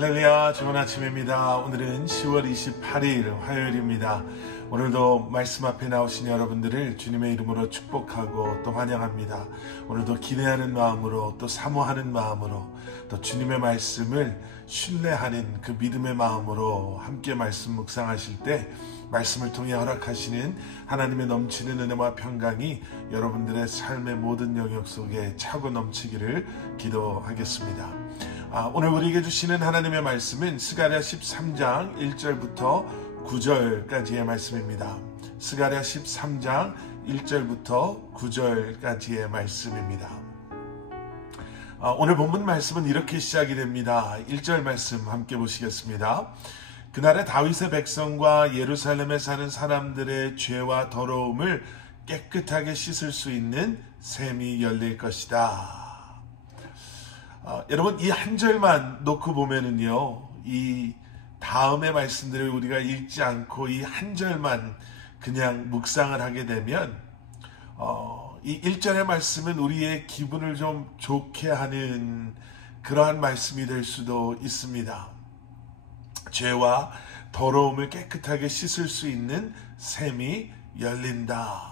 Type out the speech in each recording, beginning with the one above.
할렐루야, 좋은 아침입니다. 오늘은 10월 28일 화요일입니다. 오늘도 말씀 앞에 나오신 여러분들을 주님의 이름으로 축복하고 또 환영합니다. 오늘도 기대하는 마음으로 또 사모하는 마음으로 또 주님의 말씀을 신뢰하는 그 믿음의 마음으로 함께 말씀 묵상하실 때 말씀을 통해 허락하시는 하나님의 넘치는 은혜와 평강이 여러분들의 삶의 모든 영역 속에 차고 넘치기를 기도하겠습니다. 오늘 우리에게 주시는 하나님의 말씀은 스가랴 13장 1절부터 9절까지의 말씀입니다. 스가랴 13장 1절부터 9절까지의 말씀입니다. 오늘 본문 말씀은 이렇게 시작이 됩니다. 1절 말씀 함께 보시겠습니다. 그날에 다윗의 백성과 예루살렘에 사는 사람들의 죄와 더러움을 깨끗하게 씻을 수 있는 샘이 열릴 것이다. 여러분, 이 한 절만 놓고 보면은요, 이 다음의 말씀들을 우리가 읽지 않고 이 한 절만 그냥 묵상을 하게 되면 이 1절의 말씀은 우리의 기분을 좀 좋게 하는 그러한 말씀이 될 수도 있습니다. 죄와 더러움을 깨끗하게 씻을 수 있는 샘이 열린다.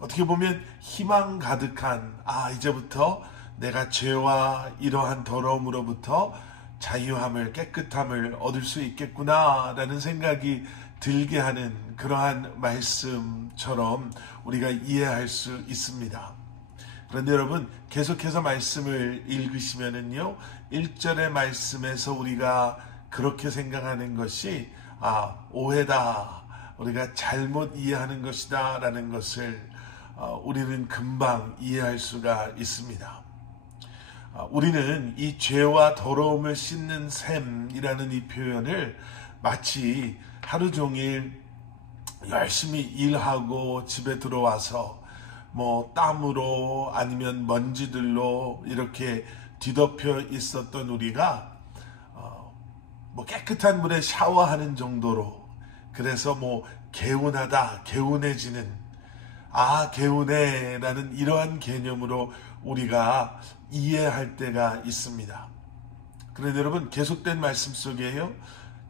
어떻게 보면 희망 가득한, 이제부터 내가 죄와 이러한 더러움으로부터 자유함을, 깨끗함을 얻을 수 있겠구나 라는 생각이 들게 하는 그러한 말씀처럼 우리가 이해할 수 있습니다. 그런데 여러분, 계속해서 말씀을 읽으시면은요, 1절의 말씀에서 우리가 그렇게 생각하는 것이 오해다, 우리가 잘못 이해하는 것이다 라는 것을 우리는 금방 이해할 수가 있습니다. 우리는 이 죄와 더러움을 씻는 샘이라는 이 표현을 마치 하루 종일 열심히 일하고 집에 들어와서 땀으로 아니면 먼지들로 이렇게 뒤덮여 있었던 우리가 깨끗한 물에 샤워하는 정도로, 그래서 개운하다, 개운해지는, 개운해 라는 이러한 개념으로 우리가 이해할 때가 있습니다. 그런데 여러분, 계속된 말씀 속에요,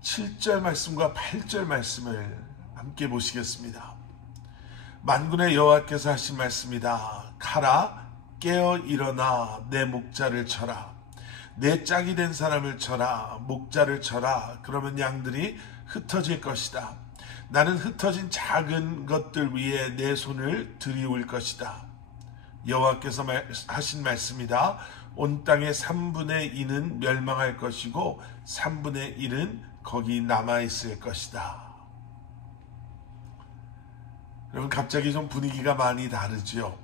7절 말씀과 8절 말씀을 함께 보시겠습니다. 만군의 여호와께서 하신 말씀이다. 가라, 깨어 일어나 내 목자를 쳐라. 내 짝이 된 사람을 쳐라. 목자를 쳐라. 그러면 양들이 흩어질 것이다. 나는 흩어진 작은 것들 위에 내 손을 들이울 것이다. 여호와께서 하신 말씀이다. 온 땅의 3분의 2는 멸망할 것이고 3분의 1은 거기 남아있을 것이다. 여러분, 갑자기 좀 분위기가 많이 다르죠.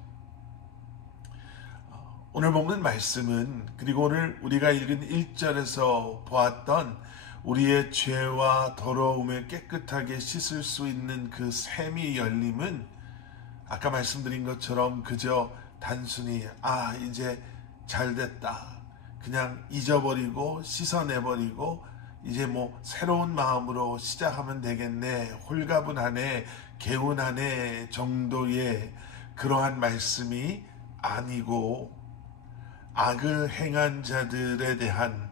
오늘 보는 말씀은, 그리고 오늘 우리가 읽은 1절에서 보았던 우리의 죄와 더러움을 깨끗하게 씻을 수 있는 그 샘이 열림은 아까 말씀드린 것처럼 그저 단순히 이제 잘됐다, 그냥 잊어버리고 씻어내버리고 이제 새로운 마음으로 시작하면 되겠네, 홀가분하네, 개운하네 정도의 그러한 말씀이 아니고, 악을 행한 자들에 대한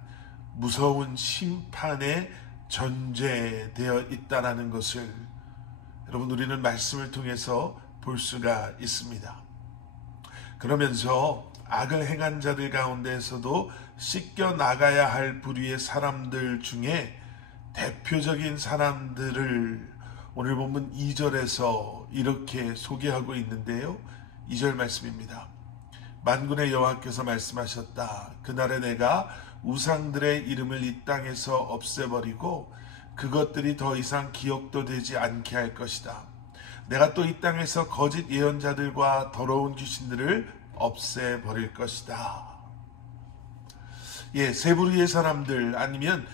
무서운 심판에 전제되어 있다는 것을 여러분, 우리는 말씀을 통해서 볼 수가 있습니다. 그러면서 악을 행한 자들 가운데에서도 씻겨 나가야 할 부류의 사람들 중에 대표적인 사람들을 오늘 본문 2절에서 이렇게 소개하고 있는데요. 2절 말씀입니다. 만군의 여호와께서 말씀하셨다. 그날에 내가 우상들의 이름을 이 땅에서 없애버리고 그것들이 더 이상 기억도 되지 않게 할 것이다. 내가 또 이 땅에서 거짓 예언자들과 더러운 귀신들을 없애버릴 것이다. 세 부류의 사람들, 아니면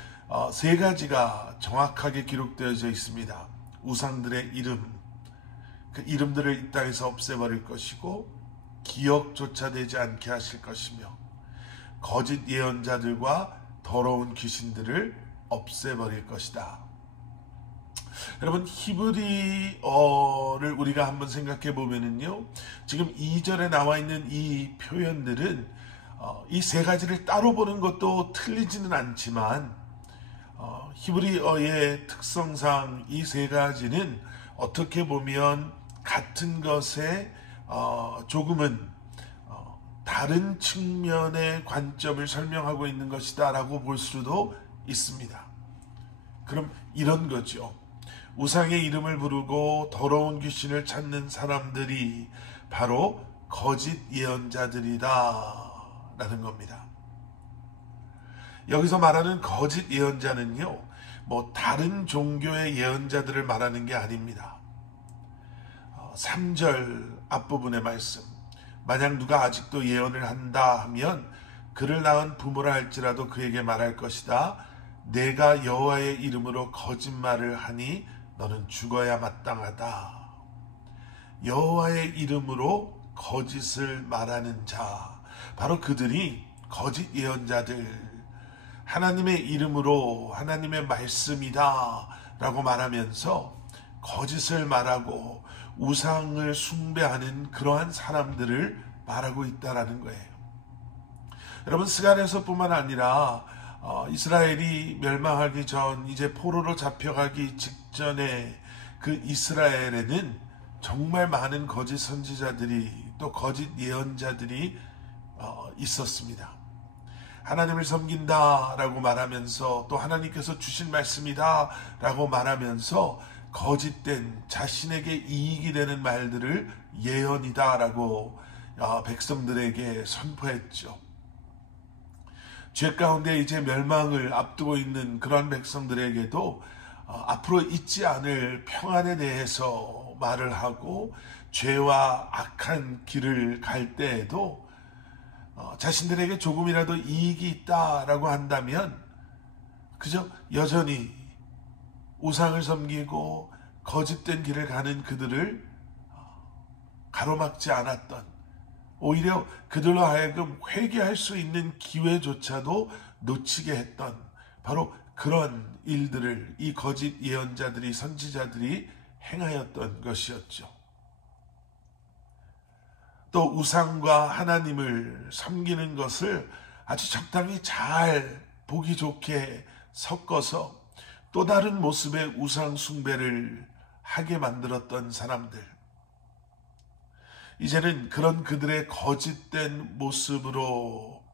세 가지가 정확하게 기록되어져 있습니다. 우상들의 이름, 그 이름들을 이 땅에서 없애버릴 것이고 기억조차 되지 않게 하실 것이며 거짓 예언자들과 더러운 귀신들을 없애버릴 것이다. 여러분, 히브리어를 우리가 한번 생각해 보면은요, 지금 2절에 나와 있는 이 표현들은 이 세 가지를 따로 보는 것도 틀리지는 않지만 히브리어의 특성상 이 세 가지는 어떻게 보면 같은 것에 조금은 다른 측면의 관점을 설명하고 있는 것이다 라고 볼 수도 있습니다. 그럼 이런 거죠. 우상의 이름을 부르고 더러운 귀신을 찾는 사람들이 바로 거짓 예언자들이다 라는 겁니다. 여기서 말하는 거짓 예언자는요, 다른 종교의 예언자들을 말하는 게 아닙니다. 3절 앞부분의 말씀, 만약 누가 아직도 예언을 한다 하면 그를 낳은 부모라 할지라도 그에게 말할 것이다. 내가 여호와의 이름으로 거짓말을 하니 너는 죽어야 마땅하다. 여호와의 이름으로 거짓을 말하는 자, 바로 그들이 거짓 예언자들, 하나님의 이름으로 하나님의 말씀이다 라고 말하면서 거짓을 말하고 우상을 숭배하는 그러한 사람들을 말하고 있다라는 거예요. 여러분, 스갈에서뿐만 아니라 이스라엘이 멸망하기 전, 이제 포로로 잡혀가기 직전에 그 이스라엘에는 정말 많은 거짓 선지자들이, 또 거짓 예언자들이 있었습니다. 하나님을 섬긴다라고 말하면서, 또 하나님께서 주신 말씀이다 라고 말하면서 거짓된, 자신에게 이익이 되는 말들을 예언이다 라고 백성들에게 선포했죠. 죄 가운데 이제 멸망을 앞두고 있는 그런 백성들에게도 앞으로 있지 않을 평안에 대해서 말을 하고, 죄와 악한 길을 갈 때에도 자신들에게 조금이라도 이익이 있다라고 한다면 그저 여전히 우상을 섬기고 거짓된 길을 가는 그들을 가로막지 않았던, 오히려 그들로 하여금 회개할 수 있는 기회조차도 놓치게 했던 바로 그런 일들을 이 거짓 예언자들이, 선지자들이 행하였던 것이었죠. 또 우상과 하나님을 섬기는 것을 아주 적당히 잘 보기 좋게 섞어서 또 다른 모습의 우상 숭배를 하게 만들었던 사람들, 이제는 그런 그들의 거짓된 모습으로,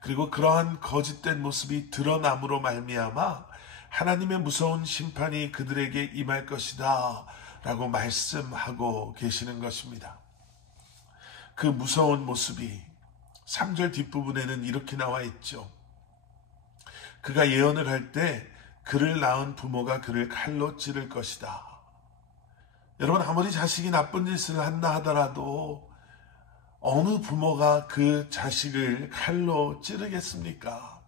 그리고 그러한 거짓된 모습이 드러남으로 말미암아 하나님의 무서운 심판이 그들에게 임할 것이다 라고 말씀하고 계시는 것입니다. 그 무서운 모습이 3절 뒷부분에는 이렇게 나와 있죠. 그가 예언을 할 때 그를 낳은 부모가 그를 칼로 찌를 것이다. 여러분, 아무리 자식이 나쁜 짓을 한다 하더라도 어느 부모가 그 자식을 칼로 찌르겠습니까?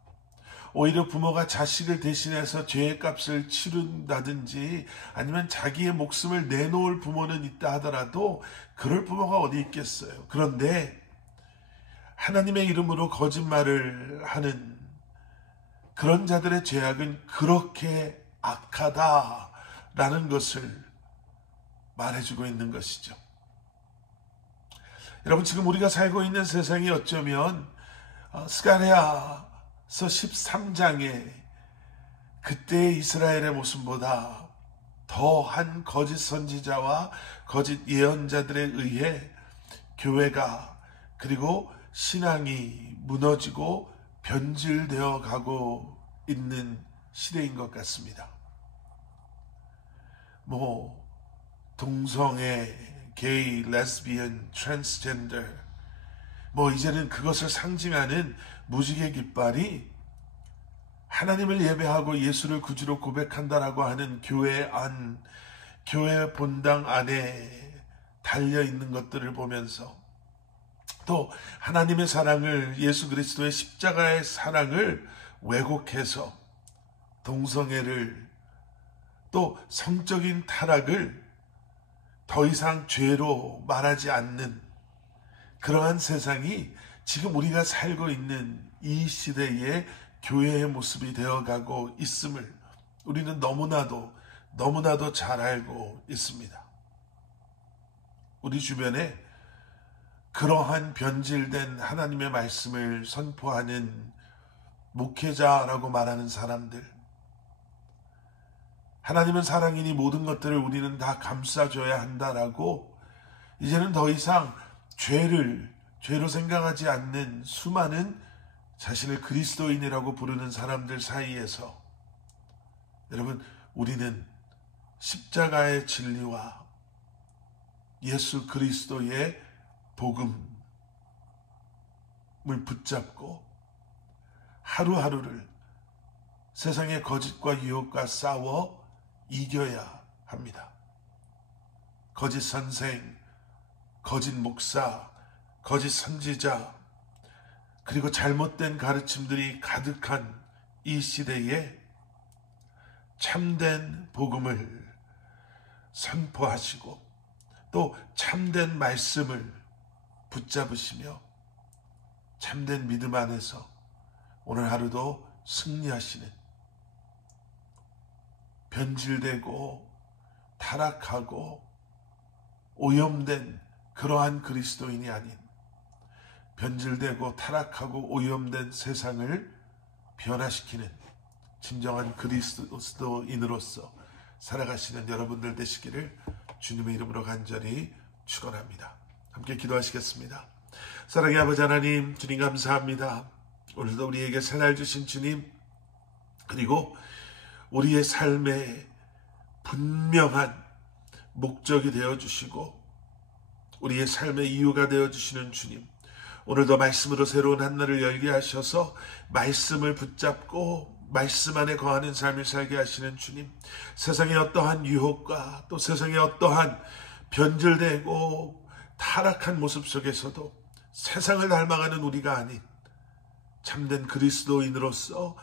오히려 부모가 자식을 대신해서 죄의 값을 치른다든지 아니면 자기의 목숨을 내놓을 부모는 있다 하더라도 그럴 부모가 어디 있겠어요. 그런데 하나님의 이름으로 거짓말을 하는 그런 자들의 죄악은 그렇게 악하다라는 것을 말해주고 있는 것이죠. 여러분, 지금 우리가 살고 있는 세상이 어쩌면 스가랴서 13장에 그때의 이스라엘의 모습보다 더한 거짓 선지자와 거짓 예언자들에 의해 교회가, 그리고 신앙이 무너지고 변질되어 가고 있는 시대인 것 같습니다. 동성애, 게이, 레스비언, 트랜스젠더, 이제는 그것을 상징하는 무지개 깃발이 하나님을 예배하고 예수를 구주로 고백한다라고 하는 교회 본당 안에 달려있는 것들을 보면서, 또 하나님의 사랑을, 예수 그리스도의 십자가의 사랑을 왜곡해서 동성애를, 또 성적인 타락을 더 이상 죄로 말하지 않는 그러한 세상이 지금 우리가 살고 있는 이 시대의 교회의 모습이 되어가고 있음을 우리는 너무나도 잘 알고 있습니다. 우리 주변에 그러한 변질된 하나님의 말씀을 선포하는 목회자라고 말하는 사람들, 하나님은 사랑이니 모든 것들을 우리는 다 감싸줘야 한다라고 이제는 더 이상 죄로 생각하지 않는 수많은 자신을 그리스도인이라고 부르는 사람들 사이에서, 여러분, 우리는 십자가의 진리와 예수 그리스도의 복음을 붙잡고 하루하루를 세상의 거짓과 유혹과 싸워 이겨야 합니다. 거짓 선생, 거짓 목사, 거짓 선지자, 그리고 잘못된 가르침들이 가득한 이 시대에 참된 복음을 선포하시고 또 참된 말씀을 붙잡으시며 참된 믿음 안에서 오늘 하루도 승리하시는, 변질되고 타락하고 오염된 그러한 그리스도인이 아닌 변질되고 타락하고 오염된 세상을 변화시키는 진정한 그리스도인으로서 살아가시는 여러분들 되시기를 주님의 이름으로 간절히 축원합니다. 함께 기도하시겠습니다. 사랑의 아버지 하나님, 주님 감사합니다. 오늘도 우리에게 새날 주신 주님, 그리고 우리의 삶에 분명한 목적이 되어주시고 우리의 삶의 이유가 되어주시는 주님, 오늘도 말씀으로 새로운 한날을 열게 하셔서 말씀을 붙잡고 말씀 안에 거하는 삶을 살게 하시는 주님, 세상의 어떠한 유혹과 또 세상의 어떠한 변질되고 타락한 모습 속에서도 세상을 닮아가는 우리가 아닌 참된 그리스도인으로서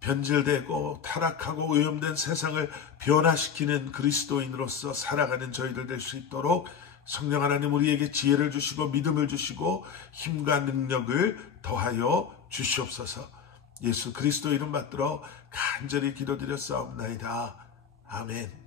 변질되고 타락하고 오염된 세상을 변화시키는 그리스도인으로서 살아가는 저희들 될 수 있도록 성령 하나님 우리에게 지혜를 주시고 믿음을 주시고 힘과 능력을 더하여 주시옵소서. 예수 그리스도 이름 받들어 간절히 기도드렸사옵나이다. 아멘.